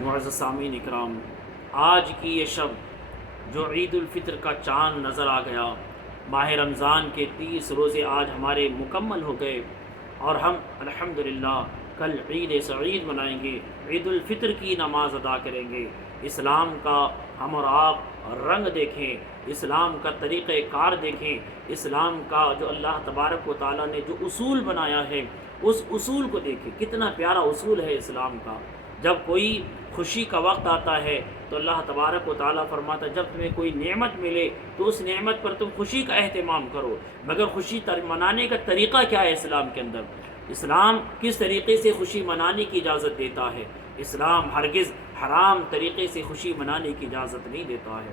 معزز سامعین اکرام، آج کی یہ شب جو عید الفطر کا چاند نظر آ گیا، ماہ رمضان کے 30 روزے آج ہمارے مکمل ہو گئے اور ہم الحمدللہ کل عید سعید منائیں گے، عید الفطر کی نماز ادا کریں گے۔ اسلام کا ہم اور آپ رنگ دیکھیں، اسلام کا طریقہ کار دیکھیں، اسلام کا جو اللہ تبارک و تعالیٰ نے جو اصول بنایا ہے اس اصول کو دیکھیں۔ کتنا پیارا اصول ہے اسلام کا۔ جب کوئی خوشی کا وقت آتا ہے تو اللہ تبارک و تعالیٰ فرماتا ہے جب تمہیں کوئی نعمت ملے تو اس نعمت پر تم خوشی کا اہتمام کرو، مگر خوشی منانے کا طریقہ کیا ہے اسلام کے اندر؟ اسلام کس طریقے سے خوشی منانے کی اجازت دیتا ہے؟ اسلام ہرگز حرام طریقے سے خوشی منانے کی اجازت نہیں دیتا ہے،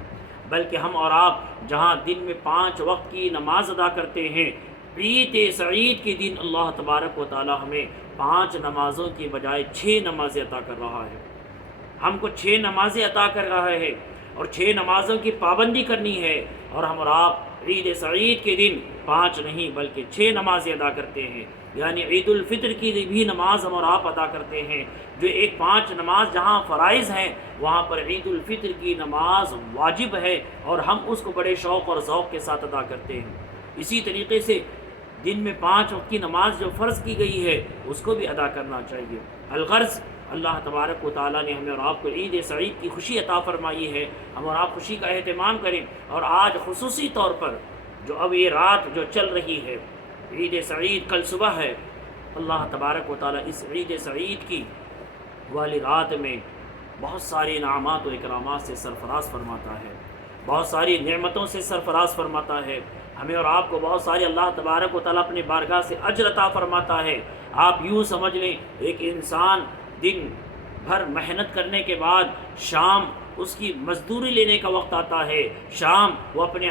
بلکہ ہم اور آپ جہاں دن میں 5 وقت کی نماز ادا کرتے ہیں، عید سعید کے دن اللہ تبارک و تعالی ہمیں 5 نمازوں کی بجائے 6 نمازیں عطا کر رہا ہے۔ ہم کو 6 نمازیں عطا کر رہا ہے اور 6 نمازوں کی پابندی کرنی ہے، اور ہم اور آپ عید سعید کے دن 5 نہیں بلکہ 6 نمازیں ادا کرتے ہیں۔ یعنی عید الفطر کی بھی نماز ہم اور آپ ادا کرتے ہیں، جو ایک 5 نماز جہاں فرائض ہیں وہاں پر عید الفطر کی نماز واجب ہے، اور ہم اس کو بڑے شوق اور ذوق کے ساتھ ادا کرتے ہیں۔ اسی طریقے سے دن میں 5 وقت کی نماز جو فرض کی گئی ہے اس کو بھی ادا کرنا چاہیے۔ الغرض اللہ تبارک و تعالیٰ نے ہمیں اور آپ کو عید سعید کی خوشی عطا فرمائی ہے، ہم اور آپ خوشی کا اہتمام کریں۔ اور آج خصوصی طور پر جو اب یہ رات جو چل رہی ہے، عید سعید کل صبح ہے، اللہ تبارک و تعالیٰ اس عید سعید کی والی رات میں بہت ساری انعامات و اکرامات سے سرفراز فرماتا ہے، بہت ساری نعمتوں سے سرفراز فرماتا ہے۔ ہمیں اور آپ کو بہت سارے اللہ تبارک و تعالیٰ اپنے بارگاہ سے اجر عطا فرماتا ہے۔ آپ یوں سمجھ لیں ایک انسان دن بھر محنت کرنے کے بعد شام اس کی مزدوری لینے کا وقت آتا ہے، شام وہ اپنے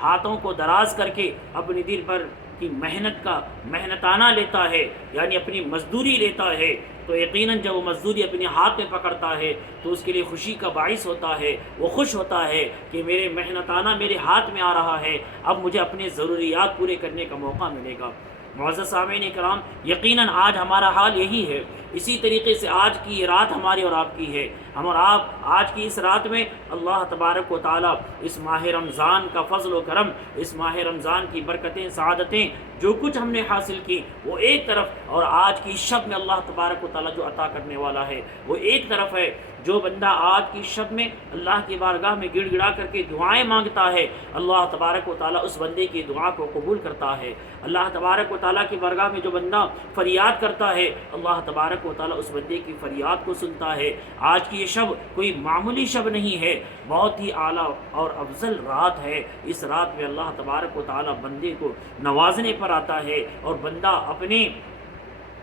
ہاتھوں کو دراز کر کے اپنی دن بھر کی محنتانہ لیتا ہے، یعنی اپنی مزدوری لیتا ہے، تو یقیناً جب وہ مزدوری اپنے ہاتھ میں پکڑتا ہے تو اس کے لیے خوشی کا باعث ہوتا ہے، وہ خوش ہوتا ہے کہ میرے محنتانہ میرے ہاتھ میں آ رہا ہے، اب مجھے اپنے ضروریات پورے کرنے کا موقع ملے گا۔ معزز سامعین اکرام، یقیناً آج ہمارا حال یہی ہے۔ اسی طریقے سے آج کی یہ رات ہماری اور آپ کی ہے۔ ہم اور آپ آج کی اس رات میں اللہ تبارک و تعالیٰ اس ماہ رمضان کا فضل و کرم، اس ماہ رمضان کی برکتیں سعادتیں جو کچھ ہم نے حاصل کی وہ ایک طرف، اور آج کی شب میں اللہ تبارک و تعالیٰ جو عطا کرنے والا ہے وہ ایک طرف ہے۔ جو بندہ آج کی شب میں اللہ کی بارگاہ میں گڑ گڑا کر کے دعائیں مانگتا ہے، اللہ تبارک و تعالیٰ اس بندے کی دعا کو قبول کرتا ہے۔ اللہ تبارک و تعالیٰ کی بارگاہ میں جو بندہ فریاد کرتا ہے، اللہ تبارک و تعالیٰ اس بندے کی فریاد کو سنتا ہے۔ آج کی یہ شب کوئی معمولی شب نہیں ہے، بہت ہی اعلیٰ اور افضل رات ہے۔ اس رات میں اللہ تبارک و تعالیٰ بندے کو نوازنے پر آتا ہے، اور بندہ اپنے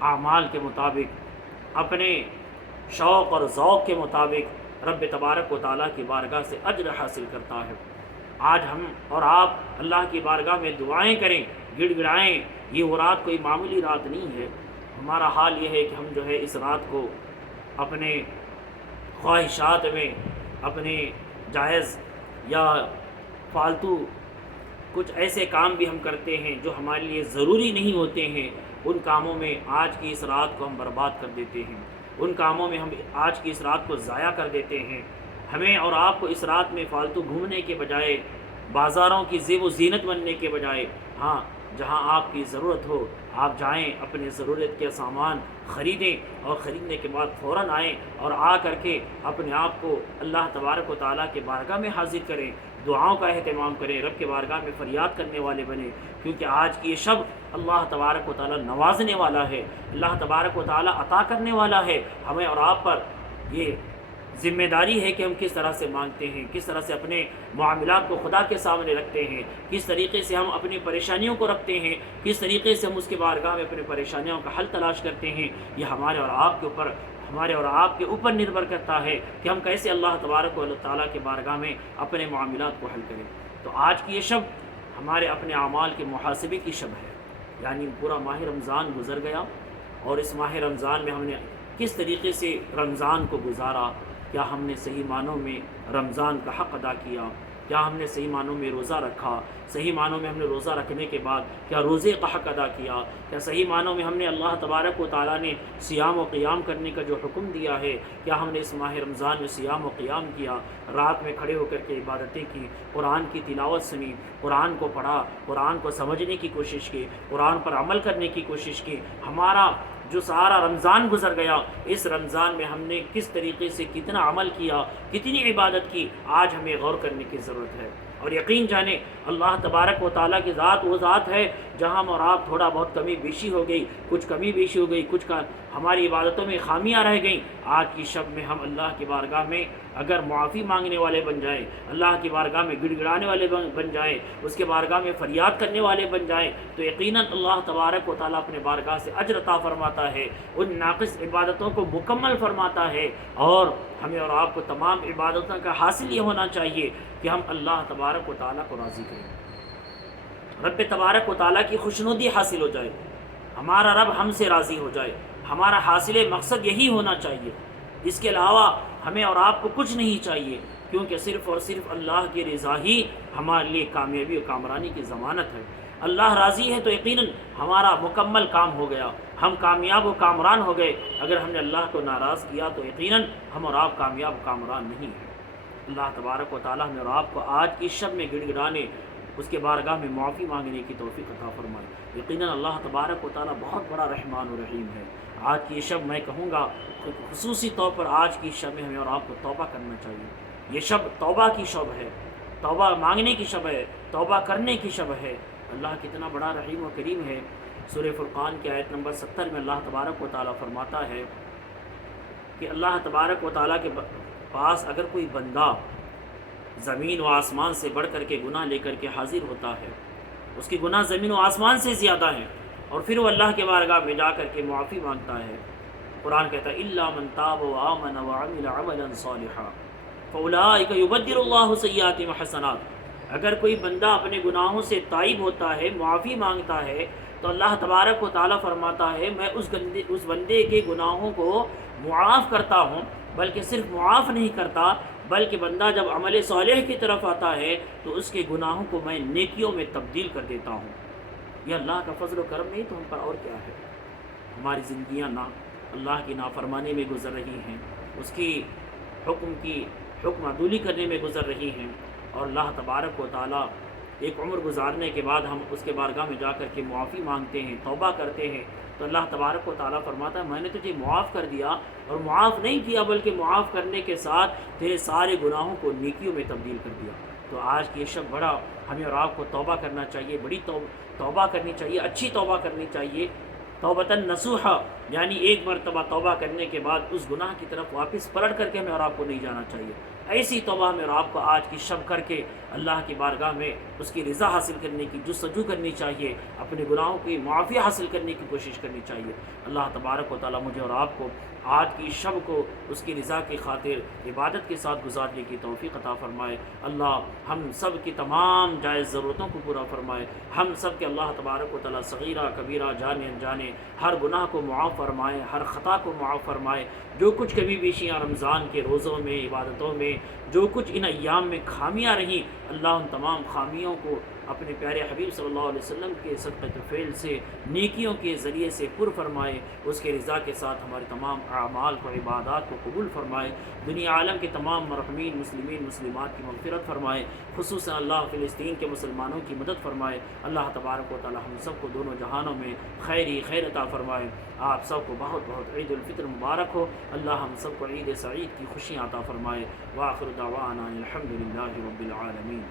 اعمال کے مطابق، اپنے شوق اور ذوق کے مطابق رب تبارک و تعالیٰ کی بارگاہ سے اجر حاصل کرتا ہے۔ آج ہم اور آپ اللہ کی بارگاہ میں دعائیں کریں، گڑ گڑائیں، یہ وہ رات کوئی معمولی رات نہیں ہے۔ ہمارا حال یہ ہے کہ ہم جو ہے اس رات کو اپنے خواہشات میں، اپنے جائز یا فالتو کچھ ایسے کام بھی ہم کرتے ہیں جو ہمارے لیے ضروری نہیں ہوتے ہیں، ان کاموں میں آج کی اس رات کو ہم برباد کر دیتے ہیں، ان کاموں میں ہم آج کی اس رات کو ضائع کر دیتے ہیں۔ ہمیں اور آپ کو اس رات میں فالتو گھومنے کے بجائے، بازاروں کی زیب و زینت بننے کے بجائے، ہاں جہاں آپ کی ضرورت ہو آپ جائیں، اپنے ضرورت کے سامان خریدیں، اور خریدنے کے بعد فوراً آئیں اور آ کر کے اپنے آپ کو اللہ تبارک و تعالیٰ کے بارگاہ میں حاضر کریں، دعاؤں کا اہتمام کریں، رب کے بارگاہ میں فریاد کرنے والے بنیں، کیونکہ آج کی یہ شب اللہ تبارک و تعالیٰ نوازنے والا ہے، اللہ تبارک و تعالیٰ عطا کرنے والا ہے۔ ہمیں اور آپ پر یہ ذمہ داری ہے کہ ہم کس طرح سے مانگتے ہیں، کس طرح سے اپنے معاملات کو خدا کے سامنے رکھتے ہیں، کس طریقے سے ہم اپنی پریشانیوں کو رکھتے ہیں، کس طریقے سے ہم اس کے بارگاہ میں اپنے پریشانیوں کا حل تلاش کرتے ہیں۔ یہ ہمارے اور آپ کے اوپر نربھر کرتا ہے کہ ہم کیسے اللہ تبارک و تعالیٰ کے بارگاہ میں اپنے معاملات کو حل کریں۔ تو آج کی یہ شب ہمارے اپنے اعمال کے محاسبے کی شب ہے، یعنی پورا ماہ رمضان گزر گیا، اور اس ماہ رمضان میں ہم نے کس طریقے سے رمضان کو گزارا، کیا ہم نے صحیح معنوں میں رمضان کا حق ادا کیا، کیا ہم نے صحیح معنوں میں روزہ رکھا؟ صحیح معنوں میں ہم نے روزہ رکھنے کے بعد کیا روزے کا حق ادا کیا؟ کیا صحیح معنوں میں ہم نے اللہ تبارک و تعالیٰ نے صیام و قیام کرنے کا جو حکم دیا ہے، کیا ہم نے اس ماہ رمضان میں صیام و قیام کیا، رات میں کھڑے ہو کر کے عبادتیں کی، قرآن کی تلاوت سنی، قرآن کو پڑھا، قرآن کو سمجھنے کی کوشش کی، قرآن پر عمل کرنے کی کوشش کی؟ ہمارا جو سارا رمضان گزر گیا، اس رمضان میں ہم نے کس طریقے سے کتنا عمل کیا، کتنی عبادت کی، آج ہمیں غور کرنے کی ضرورت ہے۔ اور یقین جانیں اللہ تبارک و تعالیٰ کی ذات وہ ذات ہے جہاں ہم اور آپ تھوڑا بہت کمی بیشی ہو گئی، کچھ کمی بیشی ہو گئی، کچھ کا ہماری عبادتوں میں خامیاں رہ گئیں، آج کی شب میں ہم اللہ کی بارگاہ میں اگر معافی مانگنے والے بن جائیں، اللہ کی بارگاہ میں گڑ گڑانے والے بن جائیں، اس کے بارگاہ میں فریاد کرنے والے بن جائیں، تو یقیناً اللہ تبارک و تعالیٰ اپنے بارگاہ سے اجر عطا فرماتا ہے، ان ناقص عبادتوں کو مکمل فرماتا ہے۔ اور ہمیں اور آپ کو تمام عبادتوں کا حاصل یہ ہونا چاہیے کہ ہم اللہ تبارک و تعالیٰ کو راضی کریں، رب تبارک و تعالیٰ کی خوشنودی حاصل ہو جائے، ہمارا رب ہم سے راضی ہو جائے، ہمارا حاصل مقصد یہی ہونا چاہیے، اس کے علاوہ ہمیں اور آپ کو کچھ نہیں چاہیے، کیونکہ صرف اور صرف اللہ کی رضا ہی ہمارے لیے کامیابی اور کامرانی کی ضمانت ہے۔ اللہ راضی ہے تو یقیناً ہمارا مکمل کام ہو گیا، ہم کامیاب و کامران ہو گئے۔ اگر ہم نے اللہ کو ناراض کیا تو یقیناً ہم اور آپ کامیاب و کامران نہیں ہیں۔ اللہ تبارک و تعالیٰ ہمیں اور آپ کو آج کی شب میں گڑ گڑانے، اس کے بارگاہ میں معافی مانگنے کی توفیق عطا فرمائے۔ یقیناً اللہ تبارک و تعالیٰ بہت بڑا رحمان و رحیم ہے۔ آج کی شب میں کہوں گا خصوصی طور پر آج کی شب میں ہمیں اور آپ کو توبہ کرنا چاہیے۔ یہ شب توبہ کی شب ہے، توبہ مانگنے کی شب ہے، توبہ کرنے کی شب ہے۔ اللہ کتنا بڑا رحیم و کریم ہے۔ سورہ فرقان کی آیت نمبر 70 میں اللہ تبارک و تعالیٰ فرماتا ہے کہ اللہ تبارک و تعالیٰ کے پاس اگر کوئی بندہ زمین و آسمان سے بڑھ کر کے گناہ لے کر کے حاضر ہوتا ہے، اس کی گناہ زمین و آسمان سے زیادہ ہیں، اور پھر وہ اللہ کے بارگاہ میں جا کر کے معافی مانگتا ہے، قرآن کہتا ہے الا من تاب وآمن وعمل عملا صالحا فاولئک یبدل اللہ سیئاتہم حسنات۔ اگر کوئی بندہ اپنے گناہوں سے تائب ہوتا ہے، معافی مانگتا ہے، تو اللہ تبارک و تعالیٰ فرماتا ہے میں اس بندے کے گناہوں کو معاف کرتا ہوں، بلکہ صرف معاف نہیں کرتا، بلکہ بندہ جب عمل صالح کی طرف آتا ہے تو اس کے گناہوں کو میں نیکیوں میں تبدیل کر دیتا ہوں۔ یہ اللہ کا فضل و کرم نہیں تو ہم پر اور کیا ہے؟ ہماری زندگیاں اللہ کی نافرمانی میں گزر رہی ہیں، اس کی حکم عدولی کرنے میں گزر رہی ہیں، اور اللہ تبارک و تعالیٰ ایک عمر گزارنے کے بعد ہم اس کے بارگاہ میں جا کر کے معافی مانگتے ہیں، توبہ کرتے ہیں، تو اللہ تبارک و تعالیٰ فرماتا ہے میں نے تجھے معاف کر دیا، اور معاف نہیں کیا بلکہ معاف کرنے کے ساتھ تیرے سارے گناہوں کو نیکیوں میں تبدیل کر دیا۔ تو آج کی یہ شب بڑا ہمیں اور آپ کو توبہ کرنا چاہیے، بڑی توبہ کرنی چاہیے، اچھی توبہ کرنی چاہیے، توبۃ نصوحا، یعنی ایک مرتبہ توبہ کرنے کے بعد اس گناہ کی طرف واپس پلٹ کر کے ہمیں اور آپ کو نہیں جانا چاہیے۔ ایسی توبہ ہمیں اور آپ کو آج کی شب کر کے اللہ کی بارگاہ میں اس کی رضا حاصل کرنے کی جستجو کرنی چاہیے، اپنے گناہوں کی معافی حاصل کرنے کی کوشش کرنی چاہیے۔ اللہ تبارک و تعالیٰ مجھے اور آپ کو آج کی شب کو اس کی رضا کی خاطر عبادت کے ساتھ گزارنے کی توفیق عطا فرمائے۔ اللہ ہم سب کی تمام جائز ضرورتوں کو پورا فرمائے، ہم سب کے اللہ تبارک و تعالیٰ صغیرہ کبیرہ جانے انجانے ہر گناہ کو معاف فرمائے، ہر خطا کو معاف فرمائے۔ جو کچھ کبھی بیشیاں رمضان کے روزوں میں، عبادتوں میں، جو کچھ ان ایام میں خامیاں رہیں، اللہ ان تمام خامیوں کو اپنے پیارے حبیب صلی اللہ علیہ وسلم کے صدقۃ فعل سے، نیکیوں کے ذریعے سے پر فرمائے، اس کے رضا کے ساتھ ہمارے تمام اعمال کو، عبادات کو قبول فرمائے، دنیا عالم کے تمام مرحومین مسلمین مسلمات کی مغفرت فرمائے، خصوصاً اللہ فلسطین کے مسلمانوں کی مدد فرمائے۔ اللہ تبارک و تعالی ہم سب کو دونوں جہانوں میں خیر عطا فرمائے۔ آپ سب کو بہت بہت عید الفطر مبارک ہو۔ اللہ ہم سب کو عید سعید کی خوشیاں عطا فرمائے۔ وآخر دعوانا الحمد للہ رب العالمین۔